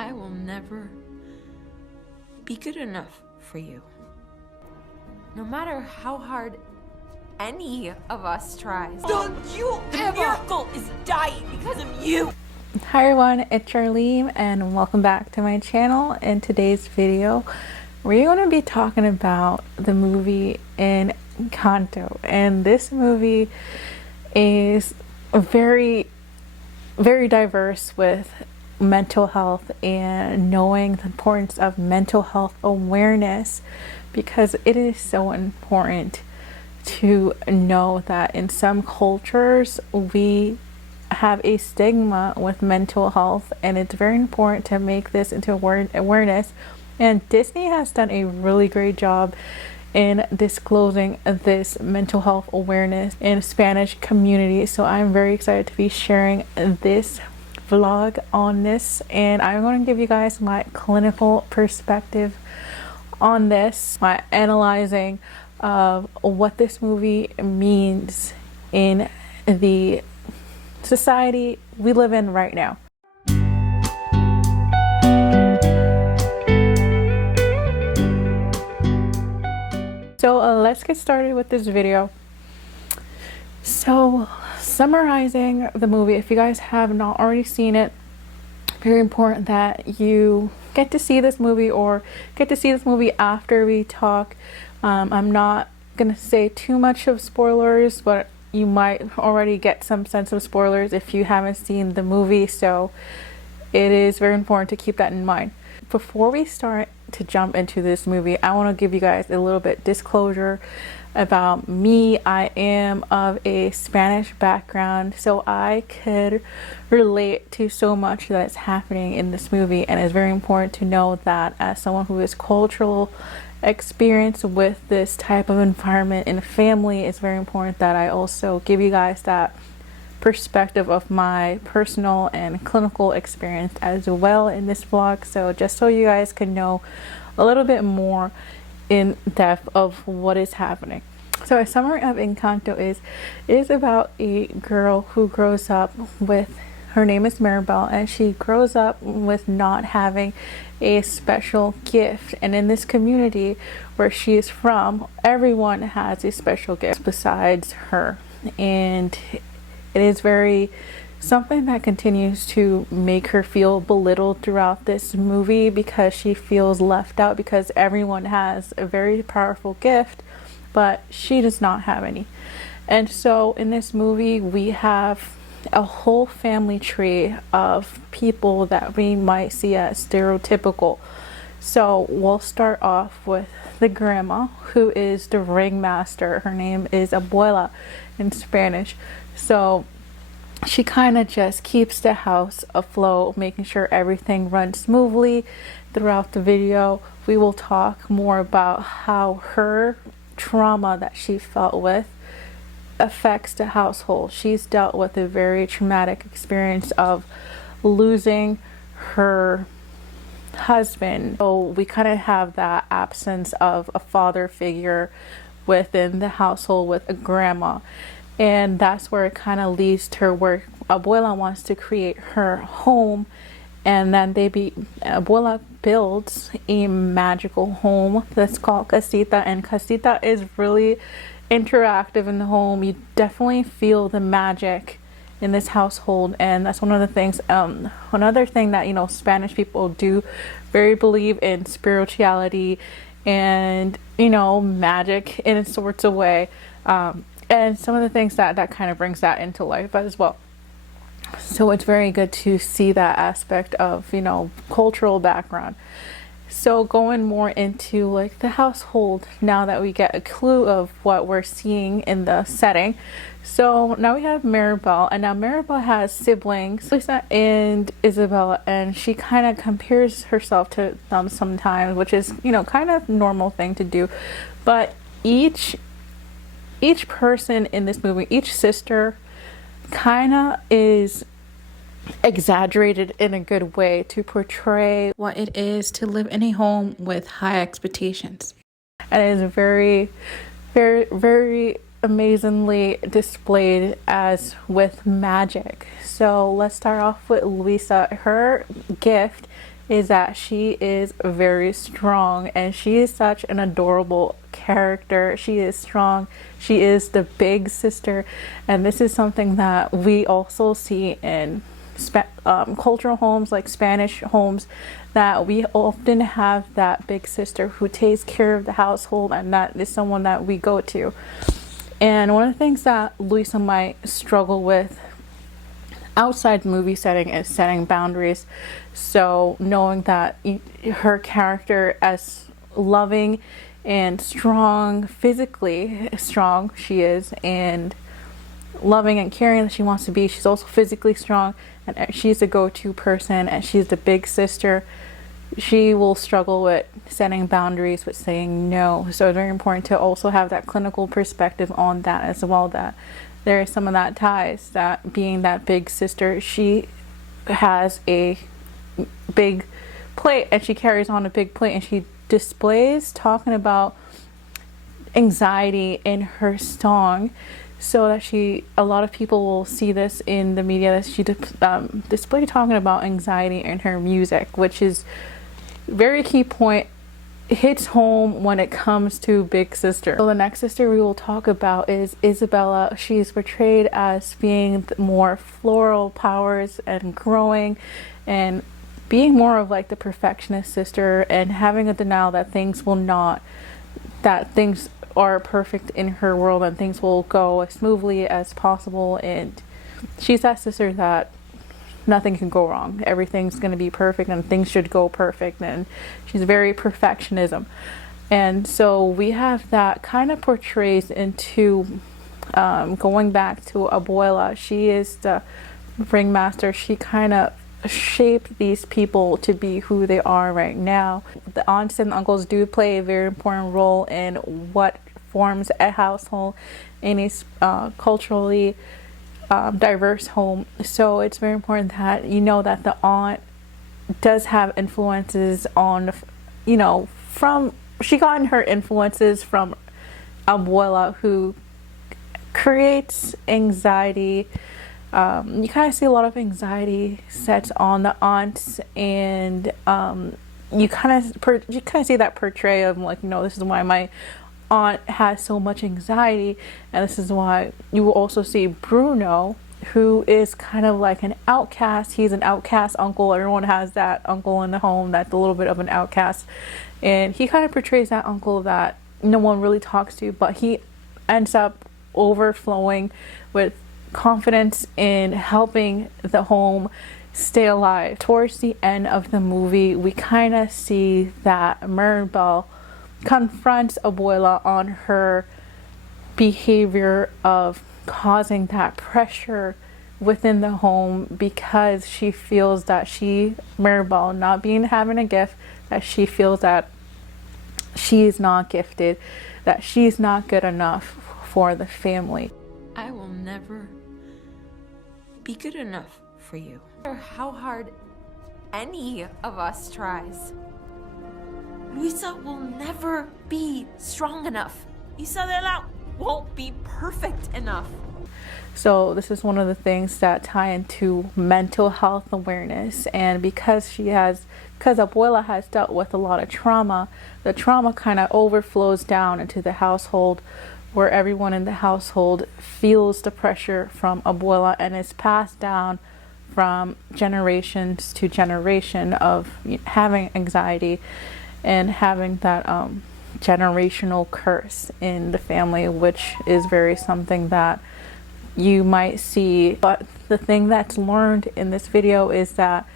I will never be good enough for you. No matter how hard any of us tries. Don't you ever! The miracle is dying because of you! Hi everyone, it's Charlene and welcome back to my channel. In today's video, we're going to be talking about the movie Encanto. And this movie is very diverse with mental health and knowing the importance of mental health awareness, because it is so important to know that in some cultures we have a stigma with mental health, and it's very important to make this into awareness. And Disney has done a really great job in disclosing this mental health awareness in Spanish community. So I'm very excited to be sharing this vlog on this, and I'm going to give you guys my clinical perspective on this, my analyzing of what this movie means in the society we live in right now. So let's get started with this video. So summarizing the movie, if you guys have not already seen it, very important that you get to see this movie or get to see this movie after we talk. I'm not gonna say too much of spoilers, but you might already get some sense of spoilers if you haven't seen the movie, so it is very important to keep that in mind. Before we start to jump into this movie, I want to give you guys a little bit disclosure about me. I am of a Spanish background, so I could relate to so much that's happening in this movie, and it's very important to know that as someone who is cultural experience with this type of environment in a family, it's very important that I also give you guys that perspective of my personal and clinical experience as well in this vlog. So just so you guys can know a little bit more in depth of what is happening. So a summary of Encanto is about a girl who grows up with, her name is Maribel, and she grows up with not having a special gift. And in this community where she is from, everyone has a special gift besides her. And it is very something that continues to make her feel belittled throughout this movie, because she feels left out because everyone has a very powerful gift, but she does not have any. And so in this movie we have a whole family tree of people that we might see as stereotypical. So we'll start off with the grandma, who is the ringmaster. Her name is abuela in Spanish. So she kind of just keeps the house afloat, making sure everything runs smoothly throughout the video. We will talk more about how her trauma that she felt with affects the household. She's dealt with a very traumatic experience of losing her husband. So we kind of have that absence of a father figure within the household with a grandma. And that's where it kind of leads to her, where abuela wants to create her home, and then abuela builds a magical home that's called casita, and casita is really interactive in the home. You definitely feel the magic in this household, and that's one of the things. Another thing that, you know, Spanish people do very believe in spirituality and, you know, magic in sorts of way. And some of the things that kind of brings that into life as well. So it's very good to see that aspect of, you know, cultural background. So going more into like the household, now that we get a clue of what we're seeing in the setting. So now we have Maribel, and now Maribel has siblings, Lisa and Isabella, and she kind of compares herself to them sometimes, which is, you know, kind of normal thing to do. But each person in this movie, each sister kind of is exaggerated in a good way to portray what it is to live in a home with high expectations. And it is very amazingly displayed as with magic. So let's start off with Luisa. Her gift is that she is very strong, and she is such an adorable character. She is strong. She is the big sister, and this is something that we also see in cultural homes, like Spanish homes, that we often have that big sister who takes care of the household, and that is someone that we go to. And one of the things that Luisa might struggle with outside movie setting is setting boundaries. So knowing that her character, as loving and strong, physically strong she is, and loving and caring that she wants to be, she's also physically strong, and she's the go-to person, and she's the big sister. She will struggle with setting boundaries, with saying no. So it's very important to also have that clinical perspective on that as well, that there is some of that ties, that being that big sister, she has a big plate, and she carries on a big plate, and she displays talking about anxiety in her song, so that a lot of people will see this in the media, that she displayed talking about anxiety in her music, which is very key point, hits home when it comes to big sister. So the next sister we will talk about is Isabella. She's portrayed as being more floral powers and growing, and being more of like the perfectionist sister, and having a denial that things are perfect in her world, and things will go as smoothly as possible. And she's that sister that nothing can go wrong, everything's going to be perfect, and things should go perfect, and she's very perfectionism. And so we have that kind of portrays into going back to Abuela. She is the ringmaster. She kind of shaped these people to be who they are right now. The aunts and uncles do play a very important role in what forms a household in a culturally diverse home. So it's very important that you know that the aunt does have influences on, she got her influences from Abuela, who creates anxiety. You kind of see a lot of anxiety sets on the aunts, and you kind of see that portrayal of like, this is why my aunt has so much anxiety, and this is why you will also see Bruno, who is kind of like an outcast. He's an outcast uncle. Everyone has that uncle in the home that's a little bit of an outcast, and he kind of portrays that uncle that no one really talks to, but he ends up overflowing with confidence in helping the home stay alive. Towards the end of the movie, we kind of see that Mirabel confronts Abuela on her behavior of causing that pressure within the home, because she feels that Mirabel, not having a gift, that she feels that she is not gifted, that she's not good enough for the family. I will never be good enough for you, no matter how hard any of us tries. Luisa will never be strong enough. Isabella won't be perfect enough. So this is one of the things that tie into mental health awareness, and because Abuela has dealt with a lot of trauma, the trauma kind of overflows down into the household, where everyone in the household feels the pressure from Abuela, and is passed down from generations to generation of having anxiety and having that generational curse in the family, which is very something that you might see. But the thing that's learned in this video is that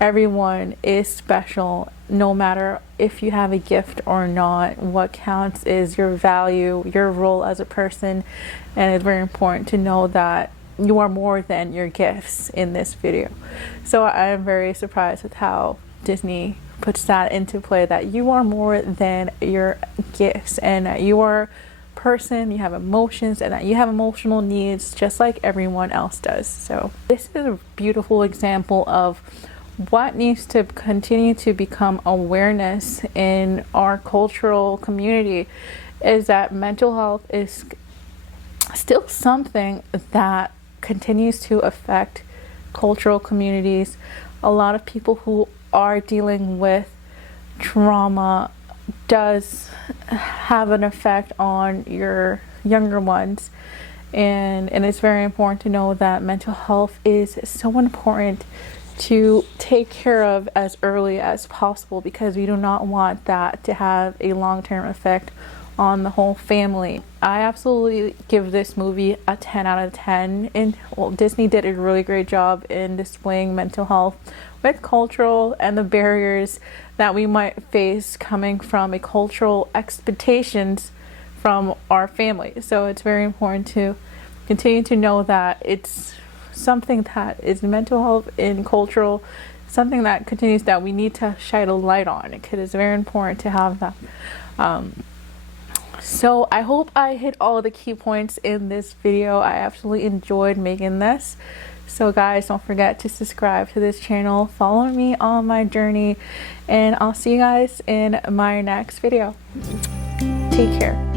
everyone is special, no matter if you have a gift or not. What counts is your value, your role as a person, and it's very important to know that you are more than your gifts in this video. So I am very surprised with how Disney puts that into play, that you are more than your gifts, and that you are a person, you have emotions, and that you have emotional needs just like everyone else does. So this is a beautiful example of what needs to continue to become awareness in our cultural community, is that mental health is still something that continues to affect cultural communities a lot of people who are dealing with trauma does have an effect on your younger ones, and it's very important to know that mental health is so important to take care of as early as possible, because we do not want that to have a long-term effect on the whole family. I absolutely give this movie a 10 out of 10, and well, Disney did a really great job in displaying mental health with cultural and the barriers that we might face coming from a cultural expectations from our family. So it's very important to continue to know that it's something that is mental health and cultural, something that continues, that we need to shine a light on. It is very important to have that. So I hope I hit all of the key points in this video. I absolutely enjoyed making this. So guys, don't forget to subscribe to this channel, follow me on my journey, and I'll see you guys in my next video. Take care.